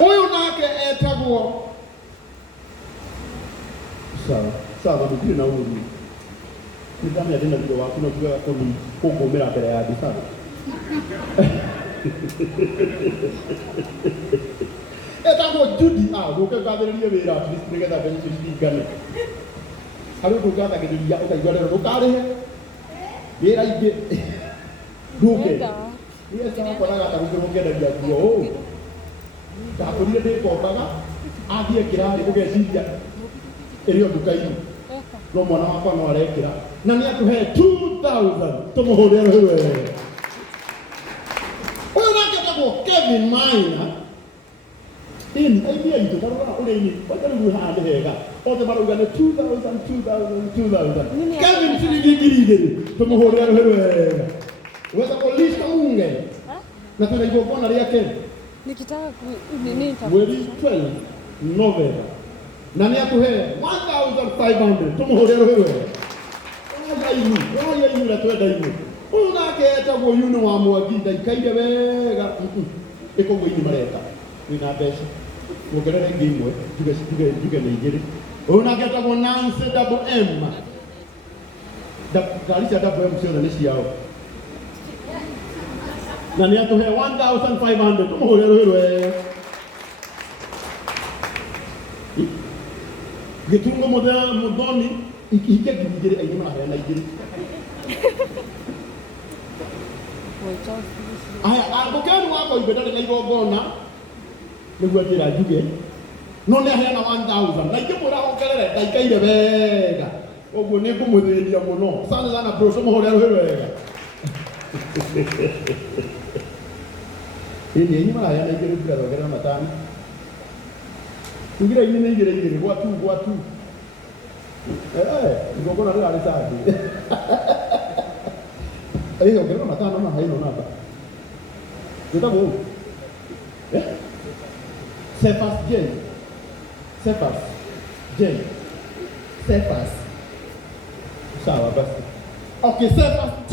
Uyu nake etagwo sawa ndukire na uru nidamya tena video waku no tuga kugomera mbere ya andũ sawa etagwo Judy nduke gathĩrĩrie wĩra at least nĩgetha mbeca icio ciringane harĩ ũndũ ũgathagĩrĩria ũkaigua rero ndũkarĩhe wĩra ingĩ nduke nĩecokoraga ta gũkĩmũkenderia nguo ũũ ndakũrire ndĩkombaga athiĩ kĩrarĩ ũgeciria ĩrĩ o nduka-inĩ no mwana wakwa no arekĩra na nĩ atũhe 2000 tũmũhũrĩre rũhĩ wega. Ũyũ nake etagwo Kevin Maina ini aimia itũ tarora ũrĩa-inĩ watarũgu haha nĩ hega othe marauga nĩ 2000 Kevin ciringi ngiri igĩrĩ tũmũhũrĩre rũhĩ wega. Wetagwo Lisa Munge na twĩna igongona rĩake nikitaka mweri 12 November na nĩ atũhe 1500 tũmũhũrĩre rũhĩ wega. Aini na twenda inu ũyũ nake etagwo Yuno wa Mwangi ndaikaire wega ĩkogwo ini mareka wĩna mbeca kuongerera ingĩ imwe njuge nĩ igĩrĩ. Ũyũ nake etagwo Nancy M ngari cia M ciothe nĩ ciao na nĩ atũhe 1500 tũmũhũrĩre rũhĩ wega. Gĩtungo mũthoni ikihike ngiri igĩrĩ aini maraheana igĩrĩ. Aya angũkenu wakwa ibe ndarĩ na igongona nĩguo njĩra njuge no nĩ aheana 1000 na ingĩmwĩra ongerere ndaikaire wega ũguo nĩ ngũmũthĩnia mũno sana bro tũmũhũrĩre rũhĩ wega. Ini aini maraheana igĩrĩ tiga thongerera matano tugire ini nĩ igĩrĩ gwa tu igongona rĩrarĩ Sunday ongerera matano maha ĩno namba wĩtagwo Cephas sawa basi okay Cephas J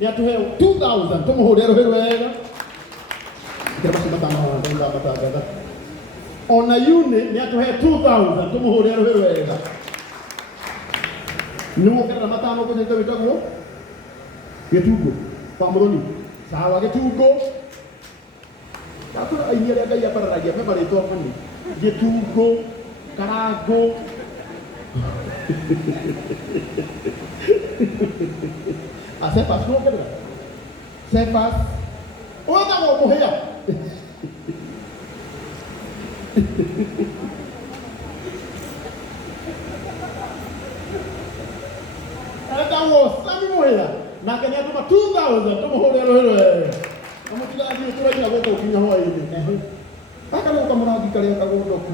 nĩ atũhe 2000 tũmũhũrĩre rũhĩ wega. Basi matano matangatha ona Yune nĩ atũhe 2000 tũmũhũrĩre rũhĩ wega. Nĩ wongerera matano gũcenjia wĩtagwo Gĩtungo kwa mũroni sawa Gĩtungo Kakura aini arĩa Ngai apararagia me marĩtwa mani Gĩtungo Karangũ Cephas nĩwongerera Cephas wetagwo mũhĩa etagwo Sami mũhĩa nake nĩ atũma 2000 tũmũhũrĩre rũhĩ wega. Na mũtigathiĩ tũraina gũkũ kinya hwaĩ-inĩ gaka nĩ kamũrangi karĩa kagũndoku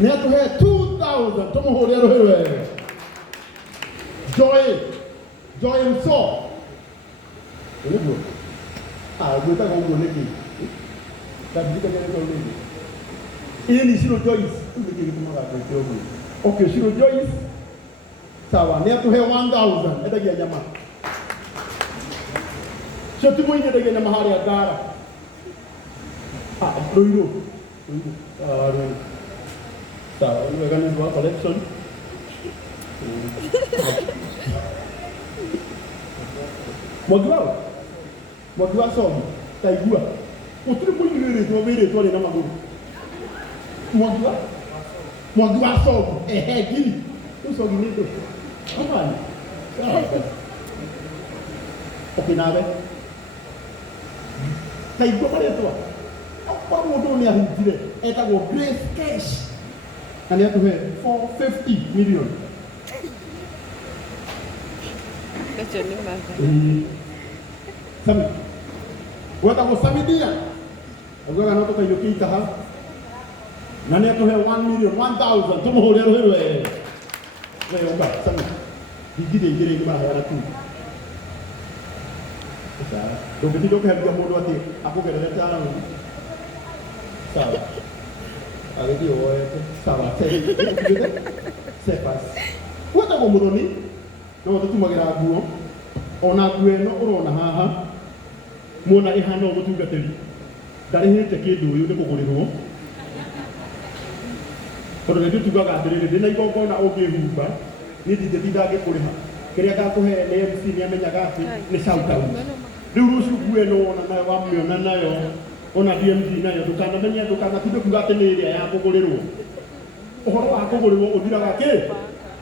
nĩ atũhe 2000 tũmũhũrĩre rũhĩ wega. Joy Mso ũguo gwĩtaga ũguo nĩkĩ ndaririkania nĩ ũguo ini Shiro Joyce nĩkĩ gĩtũmaga gwĩke ũguo. Okay Shiro Joyce sawa nĩ atũhe 1000 endagia nyama cio ti mũini endagia nyama harĩa Ngara Rũirũ sawa nĩ wega nĩ ũndũ wa collection Mwangi wa Sogi taigua gũtirĩ mũini wĩrĩtwo arĩ na magũrũ Mwangi wa Sogi ngiri rĩu Sogi nĩ ndũ hapana okay nawe taigua marĩtwa kwa mũndũ nĩ ahutire etagwo Grace Cash na nĩ atũhe 450 million. Sami wetagwo Samidia augaga no tũkainũkia itaha na nĩ atũhe 1,000,000 tũmũhũrĩre rũhĩ wega. Wega Sami ingire igĩrĩ nĩ maraheana tu ndũngĩtinda ũkĩherithia mũndũ atĩ akũgerere taũni sawa agĩthiĩ woete sawa Cephas wetagwo mũroni no tũtumagĩra nguo ona nguo ĩno ũrona haha muona ihana gutungatiri ndarihite kindu uyu ni kugurirwo kono ndio tugaga atiriri ndina igongona ungihumba ni ndithinda ngikuriha kiria gakuhe ni MC ni amenyaga ati ni shout out riu rucio gueno ona nayo wamiona nayo ona DMG nayo ndukanamenya ndukanatinde kuga ati ni iria ya kugurirwo uhoro wa kugurirwo uthiraga ki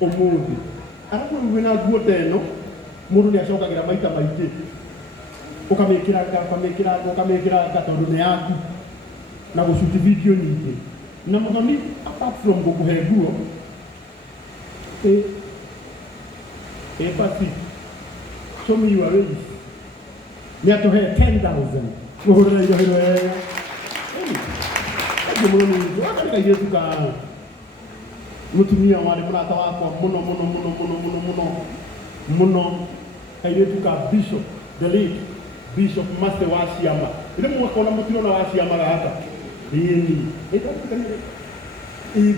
umuthi arabu wina nguo teno mundu ni acokagira maita maingi ukamikira tondu ni yaku na gucuti video nyingi na muthoni apart from gukuhe nguo basi show me your ways ni atuhe 10,000 muhurira irohiro wega muno ni akanika Yesu ka mutumia wale murata wakwa muno kairetu ka bishop the lead bishop master wa Ciama ile mwakona mutino na wa Ciama hapa ini itakukanire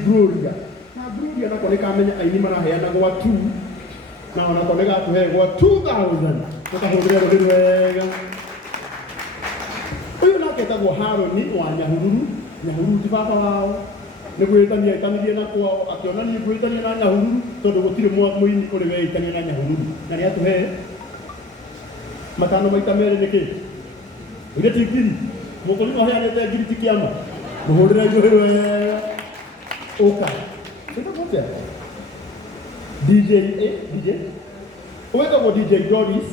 gloria na gloria na kone kamenya Aini maraheana gwa 2 na ona kone ga tuhe gwa 2,000 tukahurira ruriro wega uyu nake tagwo Haroni wa Nyahururu ti baba wao ni gwitania itanirie na kwao akiona ni gwitania na Nyahururu tondu gutire muini uri we itania na Nyahururu na ni atuhe matano maita mere niki ile tikiri mukoli no heanete ngiri ti kiama muhurira irohiro wega oka ndio DJ uweka kwa DJ Doris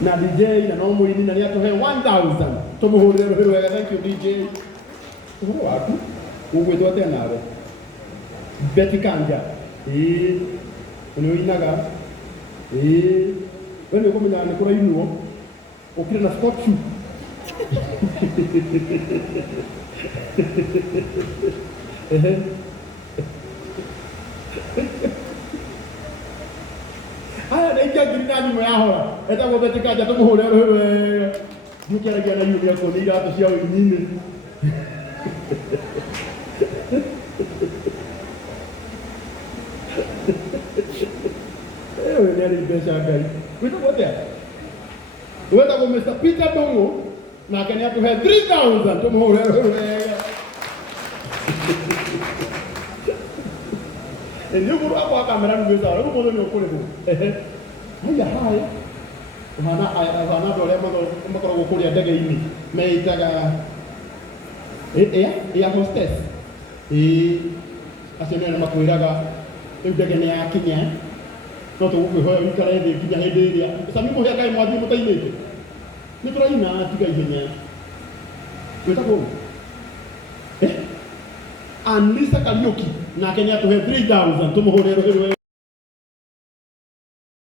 na DJ na no muini na ni atuhe 1,000 tumuhurira irohiro wega. Thank you DJ uhuru waku ugwitwo tena nawe Betty Kanja unainaga wewe uko menya ni kura inuo ukire na sport shoe aya na kiagire na nyuma ya hora etagwo Betty Kanja tumuhurira irohiro wega ngiaragia na yuni yako ni irato cia uinine ewe nani besha gari wito wote weta ko Mr. Peter Dongo na kenya to have 3,000 tumuhurira wega ndio muru hapo kamera ni beza ro mudo ni okore bo haya ana dole makoro gukuria ndege-ini meitaga ya hostess acio nĩ makwĩraga rĩu ndege nĩ yakinya no tũgũkwĩhoya wĩikare thĩ nginya hĩndĩ ĩrĩa sami mũhĩa Ngai mwathiĩ mũtainĩte nĩ tũraina tiga ihenya wĩtagwo Anisa Kariuki nake nĩ atũhe 3,000 tũmũhũrĩre rũhĩ